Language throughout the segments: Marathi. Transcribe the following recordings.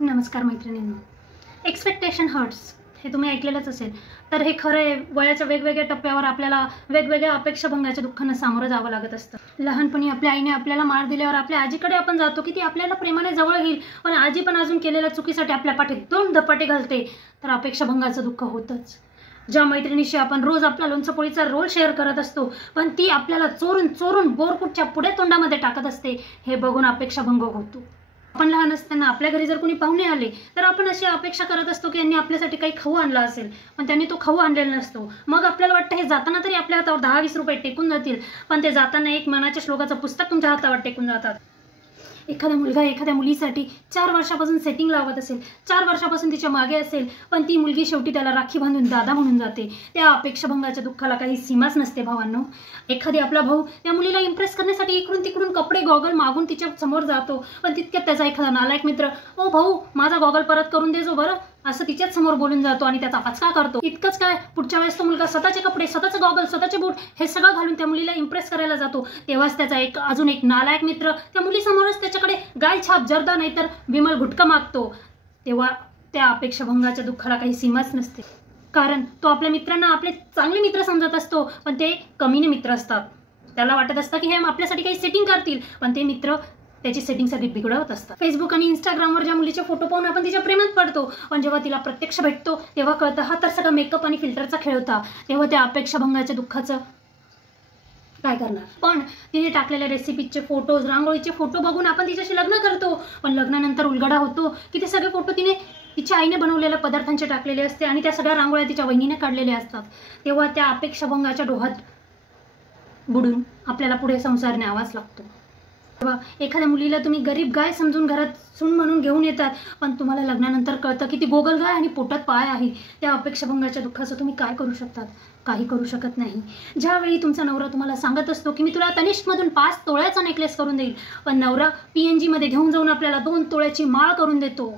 नमस्कार मैत्रिणींनो. एक्सपेक्टेशन हर्ट्स हे तुम्ही ऐकलेलंच असेल. तर हे खरं आहे. वयाच्या वेगवेगळ्या टप्प्यावर आपल्याला वेगवेगळ्या अपेक्षाभंगाच्या दुःखांना सामोरं जावं लागत असतं. लहानपणी आपल्या आईने आपल्याला मार दिल्यावर आपल्या आजीकडे आपण जातो की ती आपल्याला प्रेमाने जवळ घेईल, पण आजी पण अजून केलेल्या चुकीसाठी आपल्या पाठीत 2 धपाटे घालते. तर अपेक्षाभंगाचं दुःख होतंच. ज्या मैत्रिणीशी आपण रोज आपला लोणचं पोळीचा रोल शेअर करत असतो, पण ती आपल्याला चोरून चोरून बोरकुटच्या पुढे तोंडामध्ये टाकत असते, हे बघून अपेक्षाभंग होतो. आपण लहान असताना आपल्या घरी जर कोणी पाहुणे आले तर आपण अशी अपेक्षा करत असतो की यांनी आपल्यासाठी काही खाऊ आणला असेल, पण त्यांनी तो खाऊ आणलेला नसतो. मग आपल्याला वाटतं हे जाताना तरी आपल्या हातावर 10-20 रुपये टेकून जातील, पण ते जाताना एक मनाच्या श्लोकाचं पुस्तक तुमच्या हातावर टेकून जातात. एखादा मुलगा एखाद्या मुलीसाठी 4 वर्षापासून सेटिंग लावत असेल, 4 वर्षापासून तिच्या मागे असेल, पण ती मुलगी शेवटी त्याला राखी बांधून दादा म्हणून जाते. त्या अपेक्षाभंगाच्या दुःखाला काही सीमाच नसते भावांनो. एखादी आपला भाऊ त्या मुलीला इम्प्रेस करण्यासाठी इकडून तिकडून कपडे गॉगल मागून तिच्या समोर जातो, पण तितक्यात त्याचा एखादा नालायक मित्र, ओ भाऊ माझा गॉगल परत करून देजो बरं, असं तिच्याच समोर बोलून जातो आणि त्याचा पचका करतो. इतकंच काय, पुढच्या वेळेस तो मुलगा स्वतःचे कपडे, स्वतःचे गॉगल, स्वतःचे बूट हे सगळं घालून त्या मुलीला इम्प्रेस करायला जातो. तेव्हाच त्याचा अजून एक नालायक मित्र त्या मुलीसमोरच त्याच्याकडे गाय छाप जर्दा नाहीतर विमल गुटखा मागतो. तेव्हा त्या अपेक्षाभंगाच्या दुःखाला काही सीमाच नसते, कारण तो आपल्या मित्रांना आपले चांगले मित्र समजत असतो, पण ते कमीने मित्र असतात. त्याला वाटत असतं की हे आपल्यासाठी काही सेटिंग करतील, पण ते मित्र त्याची सेटिंगसाठी बिघडवत असतात. फेसबुक आणि इंस्टाग्रामवर ज्या मुलीचे फोटो पाहून आपण तिच्या प्रेमात पडतो, पण जेव्हा तिला प्रत्यक्ष भेटतो तेव्हा कळतं हा तर सगळा मेकअप आणि फिल्टरचा खेळ होता. तेव्हा त्या अपेक्षाभंगाच्या दुःखाचं काय करणार. पण तिने टाकलेल्या रेसिपीचे फोटोज, रांगोळीचे फोटो बघून आपण तिच्याशी लग्न करतो, पण लग्नानंतर उलगडा होतो की ते सगळे फोटो तिच्या आईने बनवलेल्या पदार्थांचे टाकलेले असते आणि त्या सगळ्या रांगोळ्या तिच्या वहिनीने काढलेल्या असतात. तेव्हा त्या अपेक्षाभंगाच्या डोहात बुडून आपल्याला पुढे संसार न्यावाच लागतो. तेव्हा एखाद्या मुलीला तुम्ही गरीब गाय समजून घरात सून म्हणून घेऊन येतात, पण तुम्हाला लग्नानंतर कळतं की ती गोगल गाय आणि पोटात पाय आहे. त्या अपेक्षाभंगाच्या दुःखाचं तुम्ही काय करू शकतात? काही करू शकत नाही. ज्यावेळी तुमचा नवरा तुम्हाला सांगत असतो की मी तुला तनिष्कमधून 5 तोळ्याचा नेकलेस करून देईल, पण नवरा PNG मध्ये घेऊन जाऊन आपल्याला 2 तोळ्याची माळ करून देतो,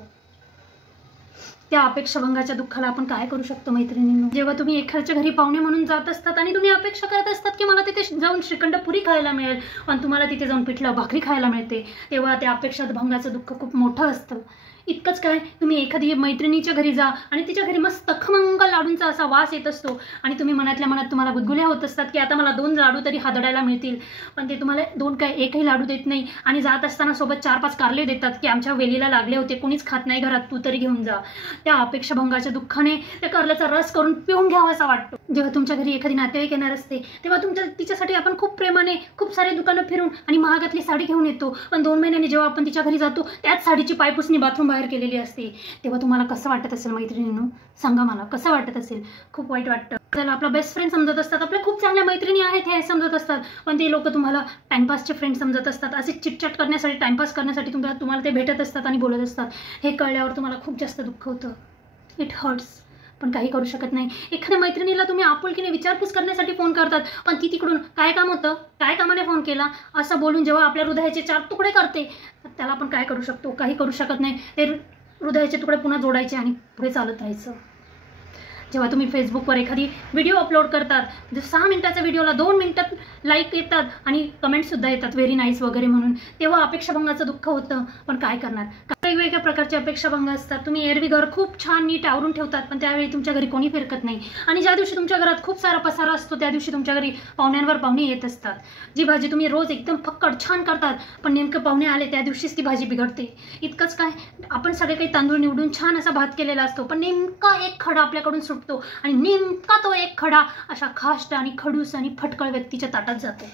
त्या अपेक्षाभंगाच्या दुःखाला आपण काय करू शकतो मैत्रिणींनो. जेव्हा तुम्ही एखाद्याच्या घरी पाहुणे म्हणून जात असतात आणि तुम्ही अपेक्षा करत असतात की मला तिथे जाऊन श्रीखंड पुरी खायला मिळेल, पण तुम्हाला तिथे जाऊन पिठलं भाकरी खायला मिळते, तेव्हा त्या अपेक्षाभंगाचं दुःख खूप मोठं असतं. इतकंच काय, तुम्ही एखादी मैत्रिणीच्या घरी जा आणि तिच्या घरी मस्त खमंग लाडूंचा असा वास येत असतो आणि तुम्ही मनातल्या मनात तुम्हाला गुदगुल्या होत असतात की आता मला 2 लाडू तरी हादडायला मिळतील, पण ते तुम्हाला 2 काय 1ही लाडू देत नाही आणि जात असताना सोबत 4-5 कारले देतात की आमच्या वेलीला लागले होते, कोणीच खात नाही घरात, तू तरी घेऊन जा. त्या अपेक्षाभंगाच्या दुःखाने त्या कारल्याचा रस करून पिऊन घ्यावासा वाटतो. जेव्हा तुमच्या घरी एखादी नातेवाईक येणार असते तेव्हा तिच्यासाठी आपण खूप प्रेमाने खूप सारे दुकानं फिरून आणि महागातली साडी घेऊन येतो, पण 2 महिन्यांनी जेव्हा आपण तिच्या घरी जातो त्याच साडीची पायपुसणी बाथरूम बाहेर केलेली असते. तेव्हा तुम्हाला कसं वाटत असेल मैत्रिणींनो? सांगा मला कसं वाटत असेल? खूप वाईट वाटतं. त्याला आपला बेस्ट फ्रेंड समजत असतात, आपल्या खूप चांगल्या मैत्रिणी आहेत हे समजत असतात, पण ते लोक तुम्हाला टाइमपासचे फ्रेंड समजत असतात. असे चिटचॅट करण्यासाठी, टाइमपास करण्यासाठी तुम्हाला ते भेटत असतात आणि बोलत असतात. हे कळल्यावर तुम्हाला खूप जास्त दुःख होतं. इट हर्ट्स, पण काही करू शकत नाही. एखाद्या मैत्रिणीला तुम्ही आपुलकीने विचारपूस करण्यासाठी फोन करतात, पण ती तिकडून काय काम होतं, काय कामाने फोन केला असं बोलून जेव्हा आपल्या हृदयाचे 4 तुकडे करते, त्याला आपण काय करू शकतो? काही करू शकत नाही. ते हृदयाचे तुकडे पुन्हा जोडायचे आणि पुढे चालत राहायचं. जेव्हा तुम्ही फेसबुकवर एखादी व्हिडिओ अपलोड करतात, 6 मिनिटाच्या व्हिडिओला 2 मिनिटात लाईक येतात आणि कमेंट्ससुद्धा येतात व्हेरी नाईस वगैरे म्हणून, तेव्हा अपेक्षाभंगाचं दुःख होतं. पण काय करणार? वेगवेगळ्या प्रकारचे अपेक्षाभंग असतात. तुम्ही एरवी घर खूप छान नीट आवरून ठेवतात, पण त्यावेळी तुमच्या घरी कोणी फिरकत नाही आणि ज्या दिवशी तुमच्या घरात खूप सारा पसारा असतो त्या दिवशी तुमच्या घरी पाहुण्यांवर पाहुणे येत असतात. जी भाजी तुम्ही रोज एकदम फक्कड छान करतात, पण नेमकं पाहुणे आले त्या दिवशीच ती भाजी बिघडते. इतकंच काय, आपण सगळे काही तांदूळ निवडून छान असा भात केलेला असतो, पण नेमका एक खडा आपल्याकडून सुटतो आणि नेमका तो एक खडा अशा खाष्ट आणि खडूस आणि फटकळ व्यक्तीच्या ताटात जातो.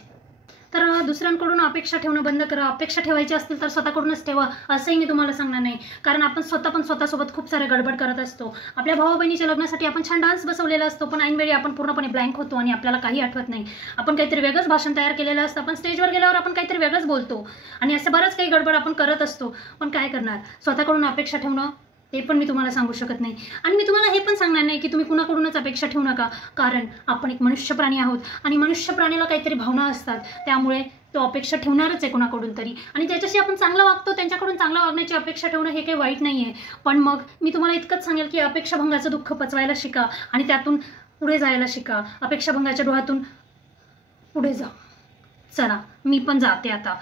तर दुसऱ्यांकडून अपेक्षा ठेवणं बंद करा. अपेक्षा ठेवायची असतील तर स्वतःकडूनच ठेवा, असंही मी तुम्हाला सांगणार नाही, कारण आपण स्वतःसोबत खूप सारे गडबड करत असतो. आपल्या भावा बहिणीच्या लग्नासाठी आपण छान डान्स बसवलेला असतो, पण ऐनवेळी आपण पूर्णपणे ब्लँक होतो आणि आपल्याला काही आठवत नाही. आपण काहीतरी वेगळंच भाषण तयार केलेलं असतं, आपण स्टेजवर गेल्यावर आपण काहीतरी वेगळंच बोलतो आणि असं बरंच काही गडबड आपण करत असतो. पण काय करणार? स्वतःकडून अपेक्षा ठेवणं ते पण मी तुम्हाला सांगू शकत नाही आणि मी तुम्हाला हे पण सांगणार नाही की तुम्ही कुणाकडूनच अपेक्षा ठेवू नका, कारण आपण एक मनुष्य प्राणी आहोत आणि मनुष्य प्राण्याला काहीतरी भावना असतात, त्यामुळे तो अपेक्षा ठेवणारच आहे कोणाकडून तरी, आणि ज्याच्याशी आपण चांगलं वागतो त्यांच्याकडून चांगलं वागण्याची अपेक्षा ठेवणं हे काही वाईट नाही आहे. पण मग मी तुम्हाला इतकंच सांगेल की अपेक्षाभंगाचं दुःख पचवायला शिका आणि त्यातून पुढे जायला शिका. अपेक्षाभंगाच्या डोहातून पुढे जा. चला, मी पण जाते आता.